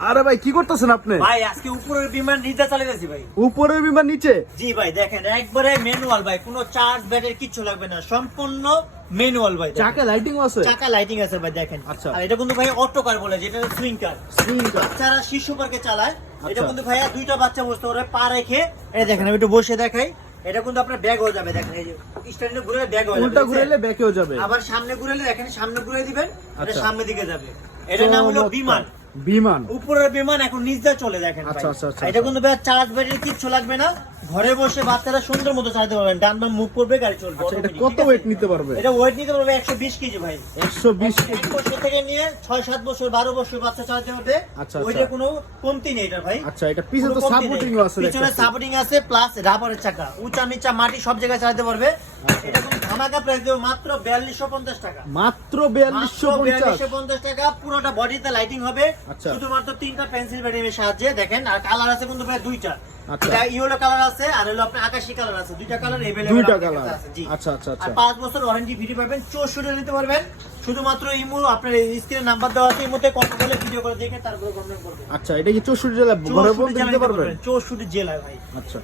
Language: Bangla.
আরে ভাই কি করতেছেন আপনি? ভাই আজকে উপরের বিমান নিতে চালাইতেছি ভাই। উপরের বিমান নিচে? জি ভাই দেখেন একবারে ম্যানুয়াল ভাই, কোনো চার্জ ব্যাটারি কিচ্ছু লাগবে না, সম্পূর্ণ ম্যানুয়াল ভাই। চাকা লাইটিং আছে? চাকা লাইটিং আছে ভাই দেখেন। আচ্ছা। আর এটা কিন্তু ভাই অটো কার বলে, যেটা সুইং কার। সুইং কার। বাচ্চারা শিশু পার্কে চালায়। এটা আচ্ছা। কিন্তু ভাইয়া দুইটা বাচ্চা বসতে পারবে পা রেখে। এই দেখেন আমি একটু বসে দেখাই। এটা কিন্তু আপনার ব্যাগ হয়ে যাবে, দেখেন এই যে স্ট্যান্ডে ঘুরে ব্যাগ হয়ে যাবে। উল্টা ঘুরাইলে ব্যাকেও যাবে। আবার সামনে ঘুরাইলে দেখেন সামনে ঘুরিয়ে দিবেন, এটা আচ্ছা। সামনের দিকে যাবে। এটার নাম হলো বিমান। বিমান। উপরের বিমান এখন নিচ দিয়ে চলে দেখেন ভাই। আচ্ছা, আচ্ছা, আচ্ছা, এটা কিন্তু ভাই চার্জ ব্যাটারি কিচ্ছু লাগবে না, ঘরে বসে বাচ্চারা সুন্দর মতো চালাতে পারবেন, ডান বাম মুভ করবে গাড়ি চলবে। আচ্ছা, এটা automatic, কত ঠিক আছে? ওয়েট নিতে পারবে? এটা ওয়েট নিতে পারবে 120 কেজি ভাই। 120 এক বছর থেকে নিয়ে 6-7 বছর 12 বছর বাচ্চা চালাতে পারবে। আচ্ছা, ওইটা আচ্ছা। কোনো কমতি নেই এটা ভাই। আচ্ছা, এটা পিছনে তো কোনো কমতি নেই। সাপোর্টিং আছে পিছনে দেখতেছি। সাপোর্টিং আছে প্লাস রাবারের চাকা, উঁচা নিচা মাটি সব জায়গায় চালাতে পারবে। এটা কোনো ধামাকা প্রাইস দেব মাত্র 4250 টাকা। মাত্র 4250? 4250 টাকা। পুরোটা বডিতে লাইটিং হবে আচ্ছা। শুধুমাত্র 3টা পেন্সিল ব্যাটারির সাহায্যে। দেখেন আর কালার আছে কিন্তু ভাই দুইটা। আচ্ছা। এটা ইয়েলো কালার আছে আর হলো আপনার আকাশী কালার আছে, দুইটা কালার अवेलेबल দুইটা কালার আছে। জি আচ্ছা, আচ্ছা, আর আচ্ছা। 5 বছর ওয়ারেন্টি ফ্রি পাবেন, 64 নিতে পারবেন। শুধুমাত্র ইমো আপনার স্ক্রিনে নাম্বার দেওয়া আছে, ইমোতে কল করে ভিডিও করে দেখে তারপরে কনফার্ম করবেন। আচ্ছা, এটা কি 64 জেলা ঘরে বলতে দিতে পারবেন? 64 জেলায় ভাই। আচ্ছা।